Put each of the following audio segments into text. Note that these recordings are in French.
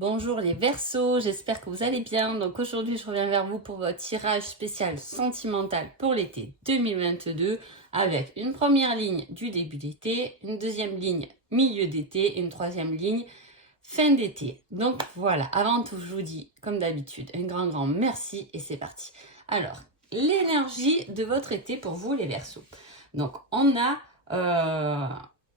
Bonjour les Verseaux, j'espère que vous allez bien. Donc aujourd'hui, je reviens vers vous pour votre tirage spécial sentimental pour l'été 2022 avec une première ligne du début d'été, une deuxième ligne milieu d'été et une troisième ligne fin d'été. Donc voilà, avant tout, je vous dis comme d'habitude un grand merci et c'est parti. Alors, l'énergie de votre été pour vous les Verseaux. Donc on a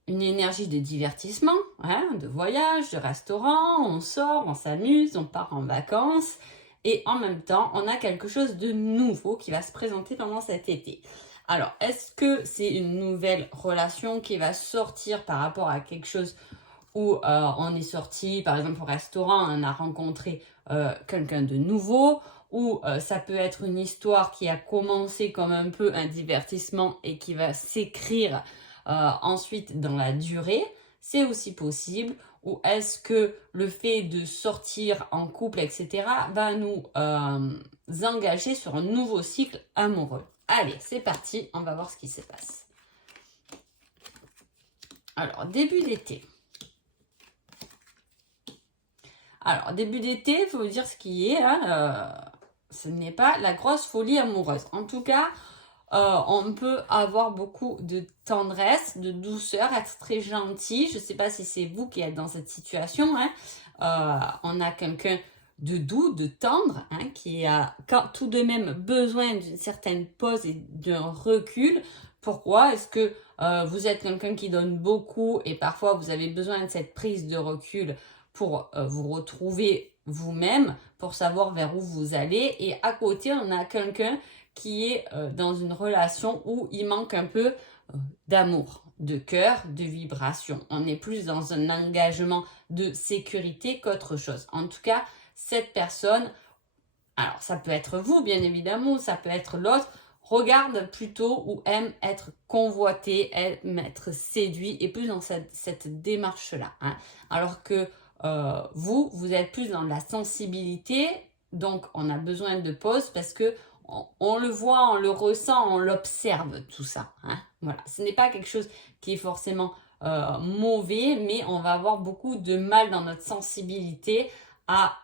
une énergie de divertissement, hein, de voyage, de restaurant, on sort, on s'amuse, on part en vacances et en même temps, on a quelque chose de nouveau qui va se présenter pendant cet été. Alors, est-ce que c'est une nouvelle relation qui va sortir par rapport à quelque chose où on est sorti, par exemple au restaurant, on a rencontré quelqu'un de nouveau, ou ça peut être une histoire qui a commencé comme un peu un divertissement et qui va s'écrire ensuite dans la durée, c'est aussi possible. Ou est-ce que le fait de sortir en couple, etc., va nous engager sur un nouveau cycle amoureux? Allez, c'est parti, on va voir ce qui se passe. Alors, début d'été. Alors, début d'été, il faut vous dire ce qui est. Hein, ce n'est pas la grosse folie amoureuse. En tout cas, on peut avoir beaucoup de tendresse, de douceur, être très gentil. Je ne sais pas si c'est vous qui êtes dans cette situation. Hein. On a quelqu'un de doux, de tendre, hein, qui a tout de même besoin d'une certaine pause et d'un recul. Pourquoi? Est-ce que vous êtes quelqu'un qui donne beaucoup et parfois vous avez besoin de cette prise de recul pour vous retrouver vous-même, pour savoir vers où vous allez. Et à côté, on a quelqu'un qui est dans une relation où il manque un peu d'amour, de cœur, de vibration. On est plus dans un engagement de sécurité qu'autre chose. En tout cas, cette personne, alors ça peut être vous bien évidemment, ça peut être l'autre, regarde plutôt ou aime être convoité, aime être séduit et plus dans cette démarche-là. Hein. Alors que vous êtes plus dans la sensibilité, donc on a besoin de pause parce que on le voit, on le ressent, on l'observe tout ça. Hein. Voilà, ce n'est pas quelque chose qui est forcément mauvais, mais on va avoir beaucoup de mal dans notre sensibilité à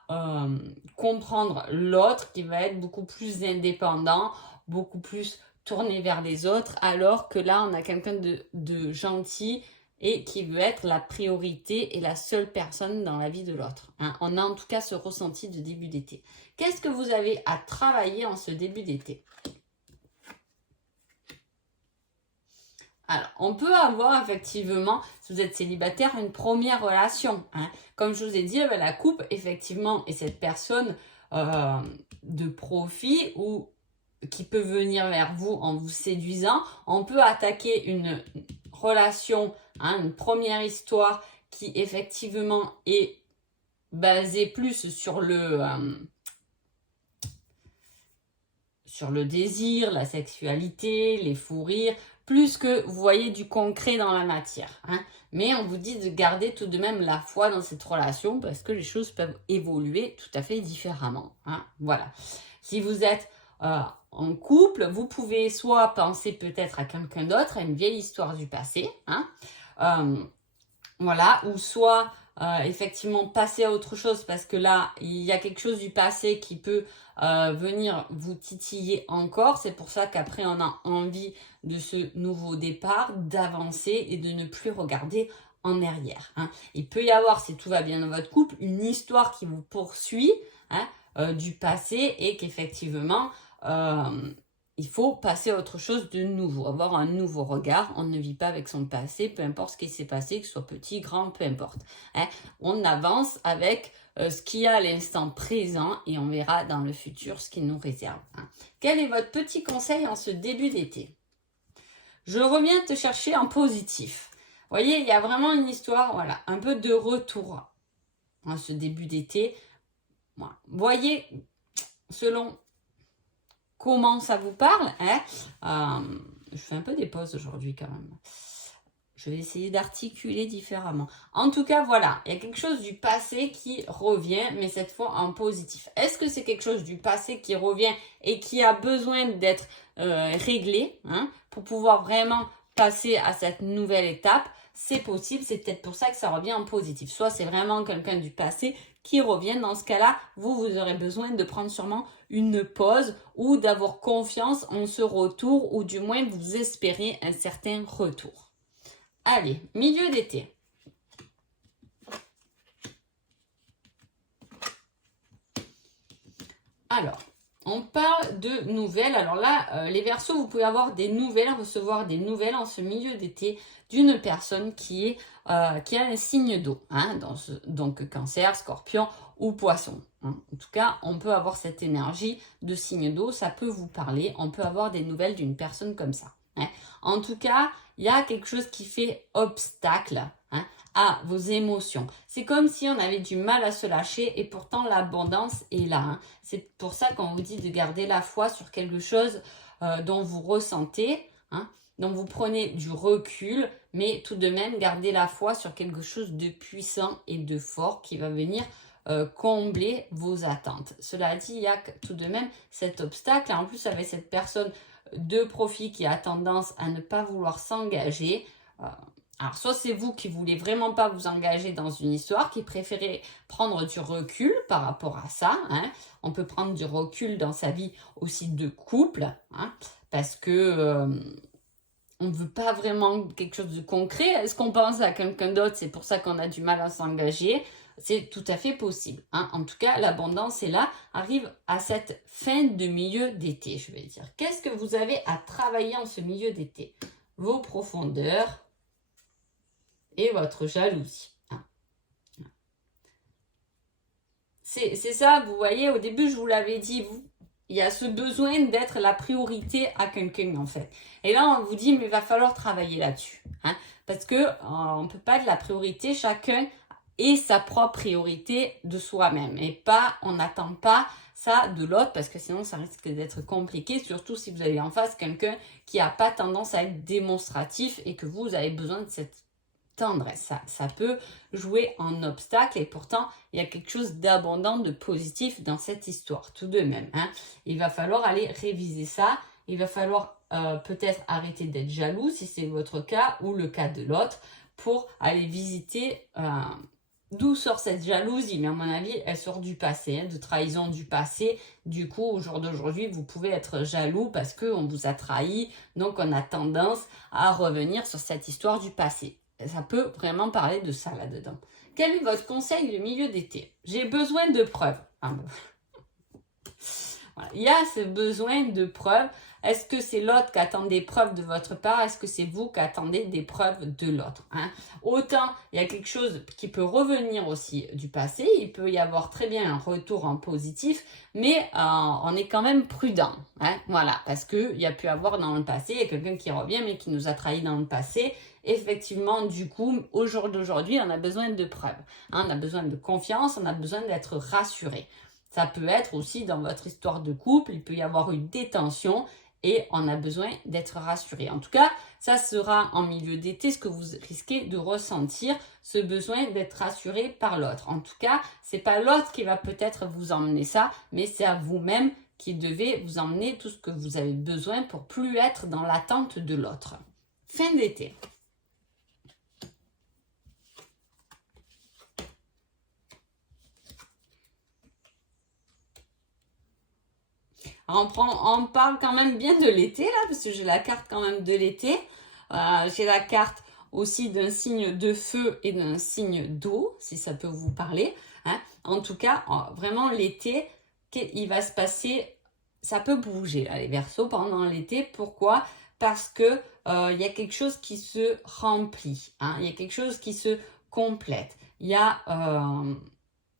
comprendre l'autre qui va être beaucoup plus indépendant, beaucoup plus tourné vers les autres, alors que là, on a quelqu'un de gentil et qui veut être la priorité et la seule personne dans la vie de l'autre. Hein. On a en tout cas ce ressenti de début d'été. Qu'est-ce que vous avez à travailler en ce début d'été? Alors, on peut avoir effectivement, si vous êtes célibataire, une première relation. Hein. Comme je vous ai dit, la coupe, effectivement, est cette personne de profit ou qui peut venir vers vous en vous séduisant. On peut attaquer une relation, hein, une première histoire qui effectivement est basée plus sur le désir, la sexualité, les fous rires, plus que vous voyez du concret dans la matière. Hein. Mais on vous dit de garder tout de même la foi dans cette relation parce que les choses peuvent évoluer tout à fait différemment. Hein. Voilà. Si vous êtes en couple, vous pouvez soit penser peut-être à quelqu'un d'autre, à une vieille histoire du passé, hein, voilà, ou soit effectivement passer à autre chose parce que là, il y a quelque chose du passé qui peut venir vous titiller encore. C'est pour ça qu'après, on a envie de ce nouveau départ, d'avancer et de ne plus regarder en arrière. Hein. Il peut y avoir, si tout va bien dans votre couple, une histoire qui vous poursuit, hein, du passé et qu'effectivement, il faut passer à autre chose de nouveau, avoir un nouveau regard. On ne vit pas avec son passé, peu importe ce qui s'est passé, que ce soit petit, grand, peu importe. Hein. On avance avec ce qu'il y a à l'instant présent et on verra dans le futur ce qu'il nous réserve. Hein. Quel est votre petit conseil en ce début d'été? Je reviens te chercher en positif. Vous voyez, il y a vraiment une histoire, voilà, un peu de retour en ce début d'été. Voilà. Voyez, selon comment ça vous parle, hein, je fais un peu des pauses aujourd'hui quand même. Je vais essayer d'articuler différemment. En tout cas, voilà, il y a quelque chose du passé qui revient, mais cette fois en positif. Est-ce que c'est quelque chose du passé qui revient et qui a besoin d'être réglé, hein, pour pouvoir vraiment passer à cette nouvelle étape? c'est possible, c'est peut-être pour ça que ça revient en positif. Soit c'est vraiment quelqu'un du passé qui revient, dans ce cas-là, vous aurez besoin de prendre sûrement une pause ou d'avoir confiance en ce retour, ou du moins vous espérez un certain retour. Allez, milieu d'été. Alors, on parle de nouvelles. Alors là, les Verseaux, vous pouvez avoir des nouvelles, recevoir des nouvelles en ce milieu d'été d'une personne qui a un signe d'eau, hein, donc Cancer, Scorpion ou Poisson. Hein. En tout cas, on peut avoir cette énergie de signe d'eau, ça peut vous parler. On peut avoir des nouvelles d'une personne comme ça. Hein. En tout cas, il y a quelque chose qui fait obstacle, hein, à vos émotions. C'est comme si on avait du mal à se lâcher et pourtant l'abondance est là. Hein. C'est pour ça qu'on vous dit de garder la foi sur quelque chose dont vous ressentez, hein, dont vous prenez du recul, mais tout de même garder la foi sur quelque chose de puissant et de fort qui va venir combler vos attentes. Cela dit, il y a tout de même cet obstacle. En plus, avec cette personne de profit qui a tendance à ne pas vouloir s'engager, alors, soit c'est vous qui voulez vraiment pas vous engager dans une histoire, qui préférez prendre du recul par rapport à ça. Hein. On peut prendre du recul dans sa vie aussi de couple, hein, parce que on ne veut pas vraiment quelque chose de concret. Est-ce qu'on pense à quelqu'un d'autre? C'est pour ça qu'on a du mal à s'engager. C'est tout à fait possible. Hein. En tout cas, l'abondance est là, arrive à cette fin de milieu d'été, je vais dire. Qu'est-ce que vous avez à travailler en ce milieu d'été? Vos profondeurs et votre jalousie. C'est ça, vous voyez, au début, je vous l'avais dit, il y a ce besoin d'être la priorité à quelqu'un, en fait. Et là, on vous dit, mais il va falloir travailler là-dessus. Hein, parce que on ne peut pas être la priorité, chacun ait sa propre priorité de soi-même. Et pas, on n'attend pas ça de l'autre, parce que sinon, ça risque d'être compliqué, surtout si vous avez en face quelqu'un qui n'a pas tendance à être démonstratif et que vous avez besoin de cette tendresse. Ça peut jouer en obstacle et pourtant il y a quelque chose d'abondant, de positif dans cette histoire tout de même. Hein. Il va falloir aller réviser ça. Il va falloir peut-être arrêter d'être jaloux si c'est votre cas ou le cas de l'autre pour aller visiter d'où sort cette jalousie. Mais à mon avis, elle sort du passé, hein, de trahison du passé. Du coup, au jour d'aujourd'hui, vous pouvez être jaloux parce qu'on vous a trahi. Donc, on a tendance à revenir sur cette histoire du passé. Ça peut vraiment parler de ça là-dedans. Quel est votre conseil de milieu d'été? J'ai besoin de preuves. Ah bon. Voilà. Il y a ce besoin de preuves. Est-ce que c'est l'autre qui attend des preuves de votre part? Est-ce que c'est vous qui attendez des preuves de l'autre? Hein? Autant, il y a quelque chose qui peut revenir aussi du passé. Il peut y avoir très bien un retour en positif, mais on est quand même prudent. Hein? Voilà, parce qu'il y a pu avoir dans le passé, il y a quelqu'un qui revient, mais qui nous a trahis dans le passé. Effectivement, du coup, au jour d'aujourd'hui, on a besoin de preuves. Hein? On a besoin de confiance, on a besoin d'être rassuré. Ça peut être aussi dans votre histoire de couple, il peut y avoir une détention et on a besoin d'être rassuré. En tout cas, ça sera en milieu d'été ce que vous risquez de ressentir, ce besoin d'être rassuré par l'autre. En tout cas, c'est pas l'autre qui va peut-être vous emmener ça, mais c'est à vous-même qui devez vous emmener tout ce que vous avez besoin pour plus être dans l'attente de l'autre. Fin d'été. On parle quand même bien de l'été là, parce que j'ai la carte quand même de l'été. J'ai la carte aussi d'un signe de feu et d'un signe d'eau, si ça peut vous parler. Hein. En tout cas, vraiment l'été, il va se passer, ça peut bouger là, les Verseaux pendant l'été. Pourquoi? Parce que il y a quelque chose qui se remplit. Hein. Il y a quelque chose qui se complète. Il y a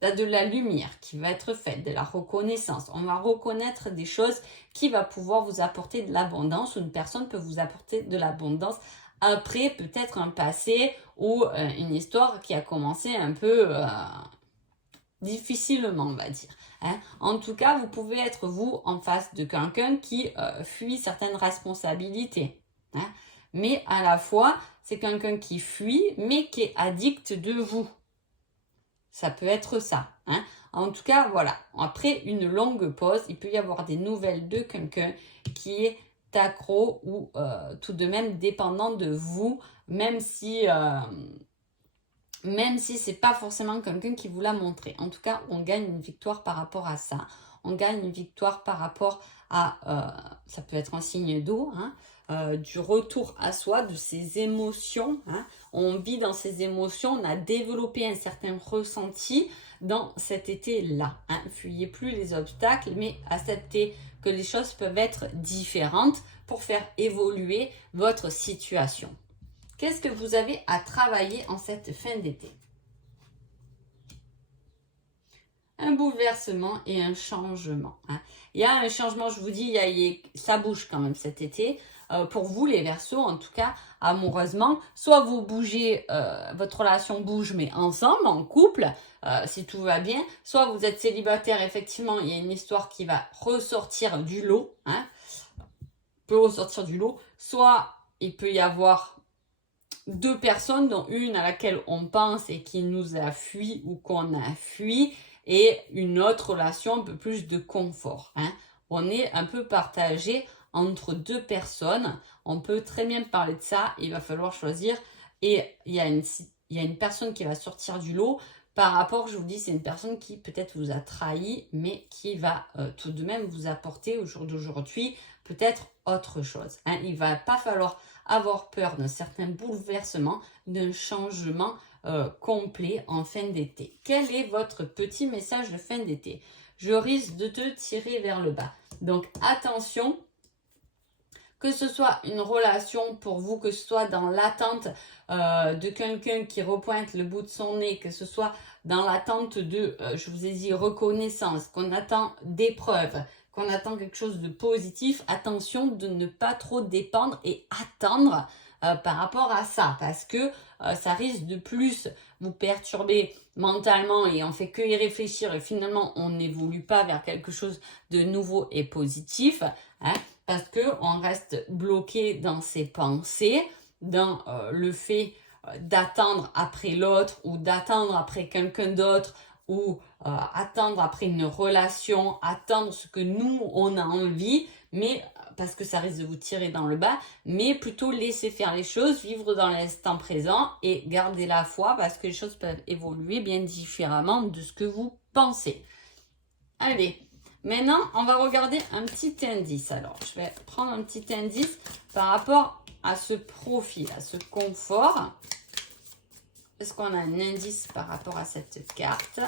de la lumière qui va être faite, de la reconnaissance. On va reconnaître des choses qui va pouvoir vous apporter de l'abondance. Une personne peut vous apporter de l'abondance après peut-être un passé ou une histoire qui a commencé un peu difficilement, on va dire. Hein. En tout cas, vous pouvez être vous en face de quelqu'un qui fuit certaines responsabilités. Hein. Mais à la fois, c'est quelqu'un qui fuit, mais qui est addict de vous. Ça peut être ça. Hein. En tout cas, voilà. Après une longue pause, il peut y avoir des nouvelles de quelqu'un qui est accro ou tout de même dépendant de vous, même si c'est pas forcément quelqu'un qui vous l'a montré. En tout cas, on gagne une victoire par rapport à ça. On gagne une victoire par rapport à, ça peut être un signe d'eau, hein, du retour à soi, de ses émotions. Hein. On vit dans ses émotions, on a développé un certain ressenti dans cet été-là. Hein. Fuyez plus les obstacles, mais acceptez que les choses peuvent être différentes pour faire évoluer votre situation. Qu'est-ce que vous avez à travailler en cette fin d'été? Un bouleversement et un changement. Hein. Il y a un changement, je vous dis, ça bouge quand même cet été. Pour vous, les Verseaux, en tout cas, amoureusement, soit vous bougez, votre relation bouge, mais ensemble, en couple, si tout va bien, soit vous êtes célibataire, effectivement, il y a une histoire qui va ressortir du lot, hein, peut ressortir du lot, soit il peut y avoir deux personnes, dont une à laquelle on pense et qui nous a fui ou qu'on a fui, et une autre relation un peu plus de confort. Hein. On est un peu partagé entre deux personnes. On peut très bien parler de ça. Il va falloir choisir. Et il y a une personne qui va sortir du lot. Par rapport, je vous dis, c'est une personne qui peut-être vous a trahi, mais qui va tout de même vous apporter au jour d'aujourd'hui peut-être autre chose. Hein. Il ne va pas falloir avoir peur d'un certain bouleversement, d'un changement complet en fin d'été. Quel est votre petit message de fin d'été? Je risque de te tirer vers le bas. Donc attention, que ce soit une relation pour vous, que ce soit dans l'attente de quelqu'un qui repointe le bout de son nez, que ce soit dans l'attente de, je vous ai dit, reconnaissance, qu'on attend des preuves, qu'on attend quelque chose de positif, attention de ne pas trop dépendre et attendre par rapport à ça, parce que ça risque de plus vous perturber mentalement et on fait que y réfléchir et finalement on n'évolue pas vers quelque chose de nouveau et positif, hein, parce qu'on reste bloqué dans ses pensées, dans le fait d'attendre après l'autre ou d'attendre après quelqu'un d'autre ou attendre après une relation, attendre ce que nous, on a envie, mais parce que ça risque de vous tirer dans le bas, mais plutôt laisser faire les choses, vivre dans l'instant présent et garder la foi parce que les choses peuvent évoluer bien différemment de ce que vous pensez. Allez, maintenant, on va regarder un petit indice. Alors, je vais prendre un petit indice par rapport à ce profil, à ce confort. Est-ce qu'on a un indice par rapport à cette carte?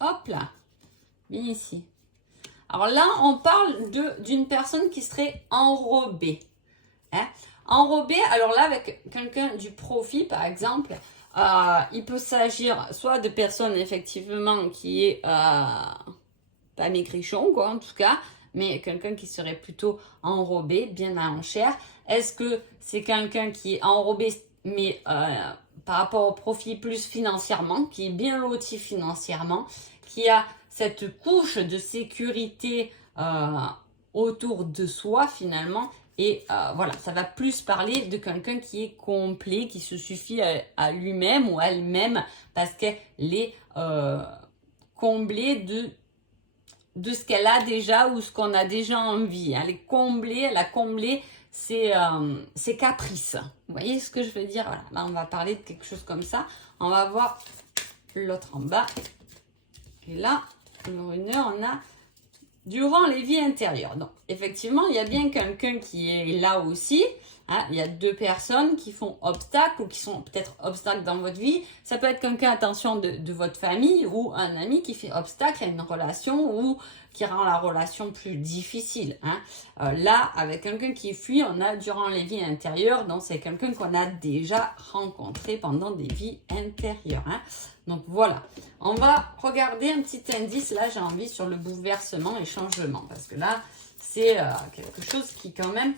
Hop là, bien ici. Alors là, on parle d'une personne qui serait enrobée. Hein? Enrobée, alors là, avec quelqu'un du profil, par exemple, il peut s'agir soit de personnes, effectivement, qui est pas maigrichon, quoi, en tout cas, mais quelqu'un qui serait plutôt enrobé, bien en chair. Est-ce que c'est quelqu'un qui est enrobé, mais par rapport au profil plus financièrement, qui est bien loti financièrement, qui a cette couche de sécurité autour de soi finalement, et voilà, ça va plus parler de quelqu'un qui est complet, qui se suffit à lui-même ou à elle-même, parce qu'elle est comblée de ce qu'elle a déjà ou ce qu'on a déjà envie. Elle est comblée, elle a comblé ses caprices. Vous voyez ce que je veux dire? Voilà, là on va parler de quelque chose comme ça. On va voir l'autre en bas. Et là, numéro 1, on a durant les vies intérieures. Donc, effectivement, il y a bien quelqu'un qui est là aussi. Hein, il y a deux personnes qui font obstacle ou qui sont peut-être obstacles dans votre vie. Ça peut être quelqu'un, attention, de votre famille ou un ami qui fait obstacle à une relation ou qui rend la relation plus difficile. Hein. Là, avec quelqu'un qui fuit, on a durant les vies intérieures. Donc, c'est quelqu'un qu'on a déjà rencontré pendant des vies intérieures. Hein. Donc, voilà. On va regarder un petit indice. Là, j'ai envie sur le bouleversement et changement. Parce que là, c'est quelque chose qui, quand même,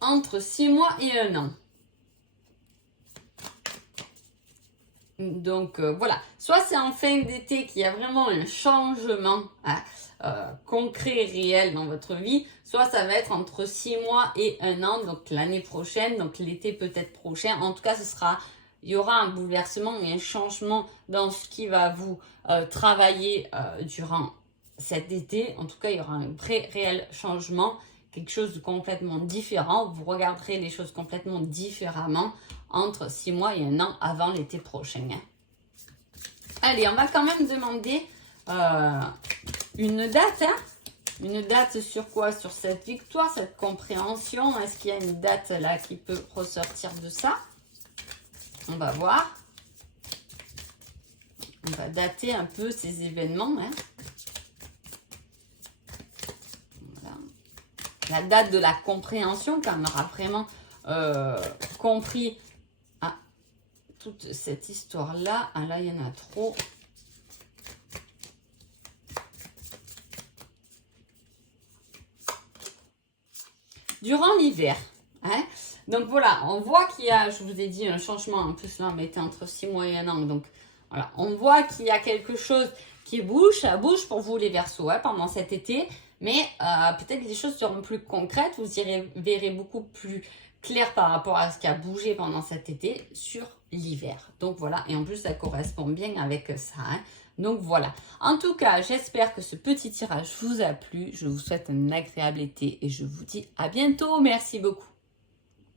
entre 6 mois et 1 an. Donc voilà, soit c'est en fin d'été qu'il y a vraiment un changement concret, réel dans votre vie, soit ça va être entre 6 mois et 1 an, donc l'année prochaine, donc l'été peut-être prochain. En tout cas, il y aura un bouleversement et un changement dans ce qui va vous travailler durant cet été. En tout cas, il y aura un vrai réel changement, quelque chose de complètement différent. Vous regarderez les choses complètement différemment entre 6 mois et 1 an avant l'été prochain. Allez, on va quand même demander une date. Une date sur quoi? Sur cette victoire, cette compréhension. Est-ce qu'il y a une date là qui peut ressortir de ça? On va voir. On va dater un peu ces événements. Voilà. La date de la compréhension, quand on aura vraiment compris toute cette histoire-là. Ah là, il y en a trop. Durant l'hiver. Donc voilà, on voit qu'il y a, je vous ai dit, un changement. En plus, là, on mettait entre 6 mois et 1 an. Donc voilà, on voit qu'il y a quelque chose qui bouge. Ça bouge pour vous, les Verseaux, pendant cet été. Mais peut-être que les choses seront plus concrètes. Vous verrez beaucoup plus clair par rapport à ce qui a bougé pendant cet été sur l'hiver. Donc voilà, et en plus, ça correspond bien avec ça. Donc voilà. En tout cas, j'espère que ce petit tirage vous a plu. Je vous souhaite un agréable été et je vous dis à bientôt. Merci beaucoup.